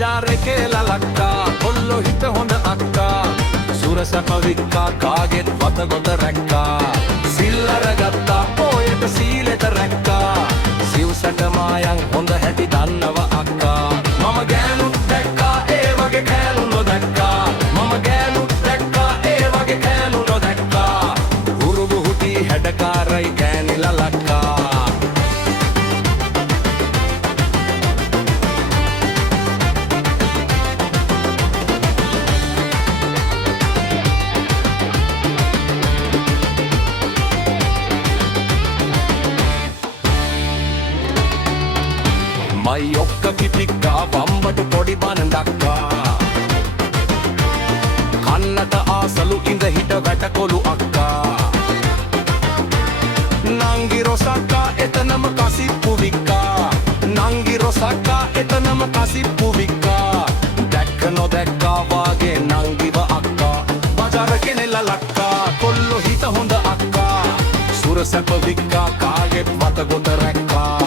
බජාරේ කියලා ලක්කා කොල්ලෝ හිත හොඳ අක්කා සුරසප වික්කා කාගෙත් වත ගොත රැක්කා සිල්ලර ගත්තා පොයට සීලෙත රැක්කා සිව්සට මායන් හොඳ හැටි දන්නව අක්කා මම ගෑනුත් දැක්කා ඒ වගේ කෑලු නොදැක්කා මම ගෑනුත් දැක්කා ඒ වගේ කෑලු නොදැක්කා හුරු බුහුටි හැඩකාරයි ගෑනිලා ලක්කා මයි ඔක්ක කිපික්කා වම්බට පොඩි බණ්ඩක්කා කන්නට ආසලු ඉඳ හිට වැටකොළු අක්කා නංගි රොසක්කා එතනම කසිප්පු වික්කා නංගි රොසක්කා එතනම කසිප්පු වික්කා දැක්ක නොදැක්කා වාගේ නංගිව අක්කා බජාර කෙනෙල්ල ලක්කා කොල්ලෝ හිත හොඳ අක්කා සුරසැප වික්කා කාගෙත් වත ගොත රැක්කා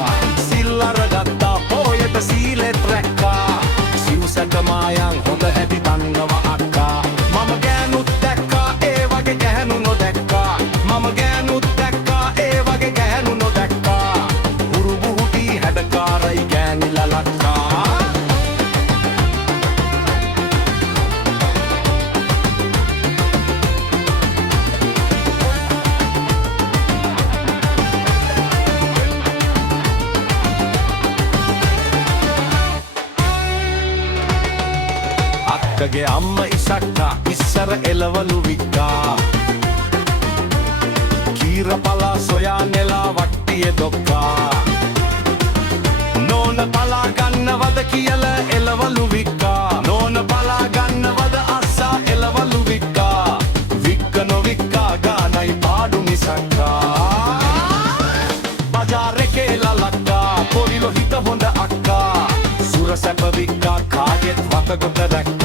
සිල්ලර ගත්තා පොයට සීලෙත් රැක්කා සිව්සට මායන් හොඳ හැටි දන්නව අක්කා මම ගෑනුත් දැක්කා ඒ වගේ ගැහැණු නොදැක්කා මම ගෑනුත් දැක්කා ඒ වගේ ගැහැණු නොදැක්කා හුරු බුහුටි හැඩකාරයි ගෑනිලා ලක්කා අක්කගේ අම්ම ඉසක්කා ඉස්සර එලවලු වික්කා කීරපලා සොයා නෙලා වට්ටිය දොක්කා නෝන පලා ගන්නවද කියල එලවලු වික්කා නෝන පලා ගන්නවද අස්සා එලවලු වික්කා වික්ක නොවික්කා ගානයි පාඩු මිසක්කා බජාරේ කියලා ලක්කා පොරිලෝ හිත හොඳ අක්කා සුරසැප වික්කා කාගෙත් වත ගොත රැක්කා